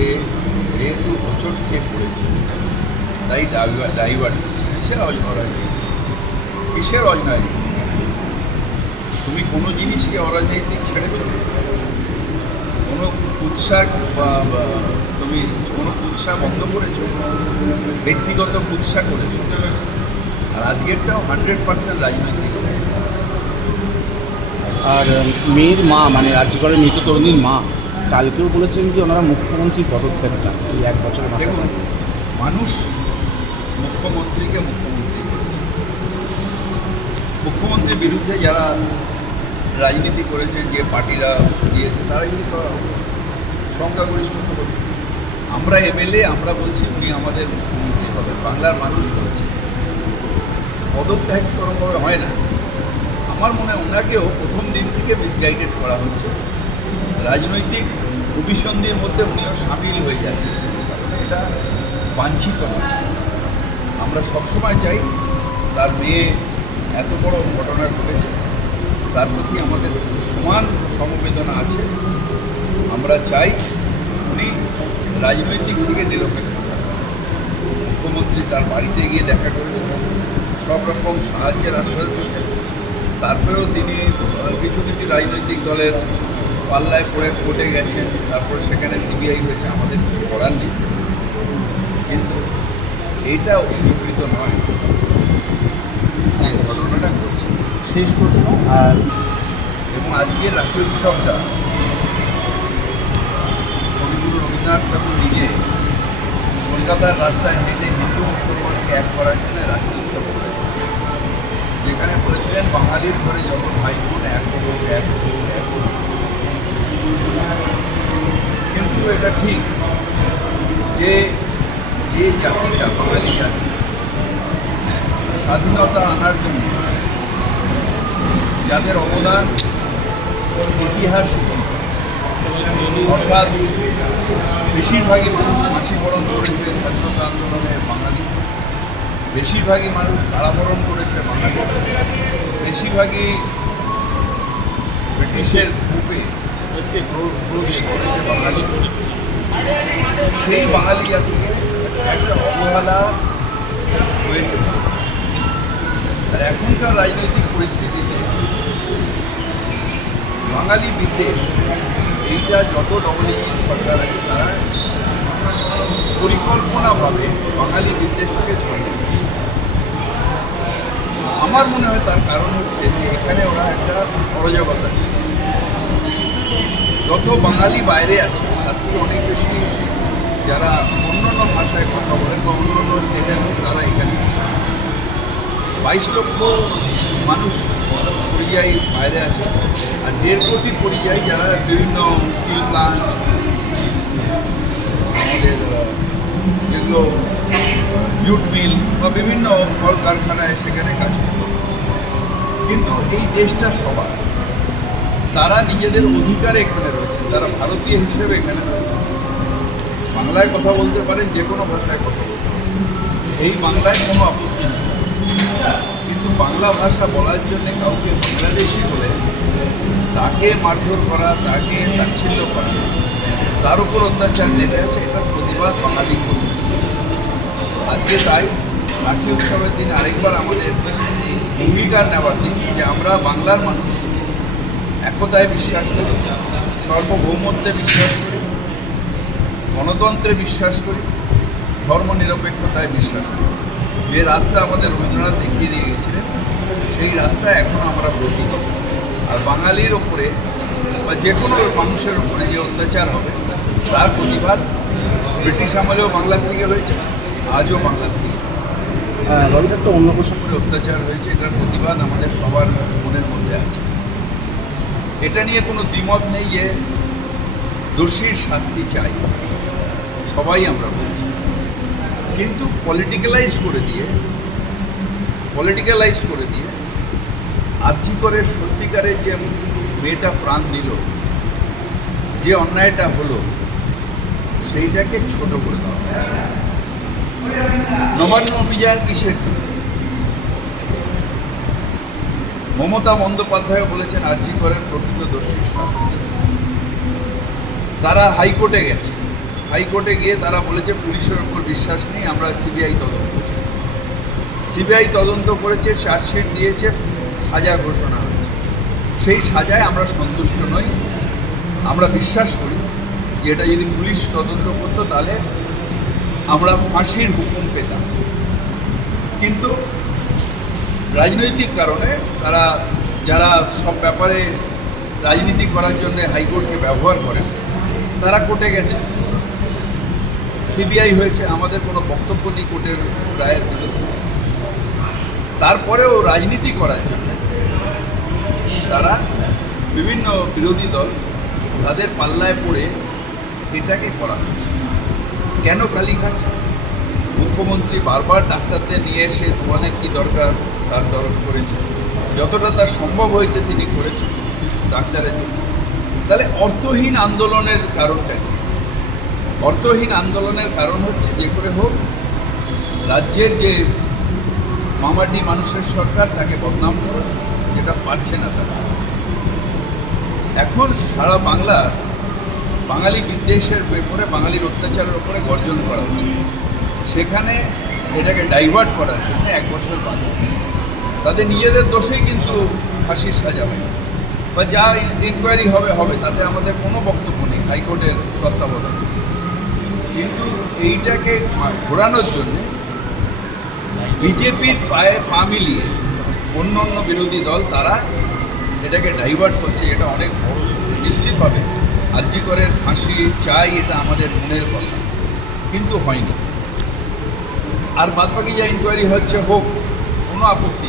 যে যেহেতু হোঁচট খেয়ে পড়েছে তাই ডাইভার্ট করছে। কিসের অরাজনীতি, কিসের অরাজনীতি? তুমি কোনো জিনিসকে অরাজনৈতিক ছেড়েছ? কোনো কুৎসা তুমি কোনো কুৎসা বন্ধ করেছো? ব্যক্তিগত কুৎসা করেছো? আর আজকেরটাও 100% রাজনৈতিক। আর মেয়ের মা মানে রাজ্যপালের মৃত তরুণীর মা কালকেও বলেছেন যে ওনারা মুখ্যমন্ত্রী পদত্যাগ চান এই 1 বছরের মাথায়। দেখুন, মানুষ মুখ্যমন্ত্রীকে মুখ্যমন্ত্রী করেছে। মুখ্যমন্ত্রীর বিরুদ্ধে যারা রাজনীতি করেছে, যে পার্টিরা দিয়েছে, তারা কিন্তু সংখ্যাগরিষ্ঠতা করছে। আমরা এমএলএ, আমরা বলছি উনি আমাদের মুখ্যমন্ত্রী হবেন, বাংলার মানুষ বলছে। পদত্যাগ ওরকমভাবে হয় না। আমার মনে হয় ওনাকেও প্রথম দিন থেকে মিসগাইডেড করা হচ্ছে। রাজনৈতিক অভিসন্ধির মধ্যে উনিও সামিল হয়ে যাচ্ছেন, এটা বাঞ্ছিত নয়। আমরা সবসময় চাই তার মেয়ে এত বড় ঘটনা ঘটেছে, তার প্রতি আমাদের সমান সমবেদনা আছে। আমরা চাই উনি রাজনৈতিক থেকে নিরপেক্ষ থাকেন। মুখ্যমন্ত্রী তার বাড়িতে গিয়ে দেখা করেছেন, সব রকম সাহায্যের আশ্বাস দিয়েছেন। তারপরেও তিনি কিছু কিছু রাজনৈতিক দলের পাল্লায় পড়ে কোর্টে গেছেন, তারপরে সেখানে সিবিআই হয়েছে, আমাদের কিছু করার নেই। কিন্তু এইটা অভিপ্রেত নয় যে ঘটনাটা ঘটছে। শেষ প্রশ্ন। আর এবং আজকের রাখি উৎসবটা কবিগুরু রবীন্দ্রনাথ ঠাকুর নিজে কলকাতার রাস্তায় হেঁটে হিন্দু মুসলমানকে এক করার জন্য রাখি উৎসব করেছেন, যেখানে বলেছিলেন বাঙালির ঘরে যত ভাই বোন এক হোক, এক হোক, এক হোক। কিন্তু এটা ঠিক যে যে জাতিটা বাঙালি জাতি স্বাধীনতা আনার জন্য যাদের অবদান ইতিহাস শিক্ষিত, অর্থাৎ বেশিরভাগই মানুষ ফাঁসি বরণ করেছে স্বাধীনতা আন্দোলনে বাঙালি, বেশিরভাগই মানুষ কারাবরণ করেছে বাঙালি, বেশিরভাগই ব্রিটিশের কূপে প্রবেশ করেছে বাঙালি। সেই বাঙালি জাতিকে একটা অবহেলা হয়েছে ভারতবর্ষে। আর এখনকার রাজনৈতিক পরিস্থিতিতে বাঙালি বিদ্বেষ, এইটা যত ডবল ইঞ্জিন সরকার আছে তারা পরিকল্পনাভাবে বাঙালি বিদ্বেষটাকে ছড়িয়ে দিচ্ছে। আমার মনে হয় তার কারণ হচ্ছে যে এখানে ওরা একটা অরাজকতা আছে। যত বাঙালি বাইরে আছে তার থেকে অনেক বেশি যারা অন্যান্য ভাষায় কথা বলেন বা অন্যান্য স্টেটের লোক তারা এখানে আছে। 22 লক্ষ মানুষ পরিযায়ী বাইরে আছে, আর 1.5 কোটি পরিযায়ী যারা বিভিন্ন স্টিল প্লান্ট, আমাদের যেগুলো জুট মিল বা বিভিন্ন কলকারখানায় সেখানে কাজ করছে। কিন্তু এই দেশটা সবার, তারা নিজেদের অধিকারে এখানে রয়েছে, তারা ভারতীয় হিসেবে এখানে রয়েছে। বাংলায় কথা বলতে পারেন, যে কোনো ভাষায় কথা বলতে পারেন, এই বাংলায় কোনো আপত্তি নেই। কিন্তু বাংলা ভাষা বলার জন্যে কাউকে বাংলাদেশি বলে তাকে মারধর করা, তাকে তাচ্ছিল্য করা, তার উপর অত্যাচার নেমে আছে, এটার প্রতিবাদ বাঙালি করবে। আজকে তাই রাখি উৎসবের দিন আরেকবার আমাদের অঙ্গীকার নেওয়ার দিন যে আমরা বাংলার মানুষ একতায় বিশ্বাস করি, সার্বভৌমত্বে বিশ্বাস করি, গণতন্ত্রে বিশ্বাস করি, ধর্মনিরপেক্ষতায় বিশ্বাস করি। যে রাস্তা আমাদের রবীন্দ্রনাথ দেখিয়ে দিয়ে গেছিলেন সেই রাস্তায় এখনও আমরা ব্রতী হব। আর বাঙালির ওপরে বা যে কোনো মানুষের উপরে যে অত্যাচার হবে তার প্রতিবাদ ব্রিটিশ আমলেও বাংলার থেকে হয়েছে, আজও বাংলার থেকে। একটা অন্য প্রশ্ন। অত্যাচার হয়েছে, এটার প্রতিবাদ আমাদের সবার মনের মধ্যে আছে। এটা নিয়ে কোনো দ্বিমত নেই যে দোষীর শাস্তি চাই, সবাই আমরা বলছি। কিন্তু পলিটিক্যালাইজ করে দিয়ে আর্জি করে সত্যিকারের যে মেয়েটা প্রাণ দিল, যে অন্যায়টা হলো, সেইটাকে ছোট করে দেওয়া হয়েছে। নবান্ন অভিযান কিসের জন্য? মমতা বন্দ্যোপাধ্যায় বলেছেন আর্জি করেন প্রকৃত দোষীর শাস্তি চাই। তারা হাইকোর্টে গেছে, হাইকোর্টে গিয়ে তারা বলেছে পুলিশের উপর বিশ্বাস নেই, আমরা সিবিআই তদন্ত চাই। সিবিআই তদন্ত করেছে, চার্জশিট দিয়েছে, সাজা ঘোষণা হয়েছে। সেই সাজায় আমরা সন্তুষ্ট নই। আমরা বিশ্বাস করি যে এটা যদি পুলিশ তদন্ত করতো তাহলে আমরা ফাঁসির হুকুম পেতাম। কিন্তু রাজনৈতিক কারণে তারা, যারা সব ব্যাপারে রাজনীতি করার জন্য হাইকোর্টকে ব্যবহার করেন, তারা কোর্টে গেছে, সিবিআই হয়েছে, আমাদের কোনো বক্তব্য নেই কোর্টের রায়ের বিরুদ্ধে। তারপরেও রাজনীতি করার জন্য তারা বিভিন্ন বিরোধী দল তাদের পাল্লায় পড়ে এটাকে করা হয়েছে। কেন কালীঘাট? মুখ্যমন্ত্রী বারবার ডাক্তারদের নিয়ে এসে তোমাদের কি দরকার তার দরকার করেছে, যতটা তার সম্ভব হয়েছে তিনি করেছেন ডাক্তারের জন্য। তাহলে অর্থহীন আন্দোলনের কারণটা কি? অর্থহীন আন্দোলনের কারণ হচ্ছে যে করে হোক রাজ্যের যে মামাটি মানুষের সরকার তাকে বদনাম করো, যেটা পারছে না তারা। এখন সারা বাংলার বাঙালি বিদ্বেষের ব্যাপারে, বাঙালির অত্যাচারের ওপরে গর্জন করা উচিত। সেখানে এটাকে ডাইভার্ট করার জন্য 1 বছর বাদে তাদের নিজেদের দোষেই কিন্তু ফাঁসির সাজা হয়, বা যা ইনকোয়ারি হবে হবে, তাতে আমাদের কোনো বক্তব্য নেই হাইকোর্টের তত্ত্বাবধানে। কিন্তু এইটাকে ঘোরানোর জন্যে বিজেপির পায়ে পা মিলিয়ে অন্য অন্য বিরোধী দল তারা এটাকে ডাইভার্ট করছে। এটা অনেক বড়, নিশ্চিতভাবে আরজি করের ফাঁসি চাই, এটা আমাদের মনের কথা, কিন্তু হয়নি। আর বাদবাকি যা ইনকোয়ারি হচ্ছে হোক, কোনো আপত্তি নেই।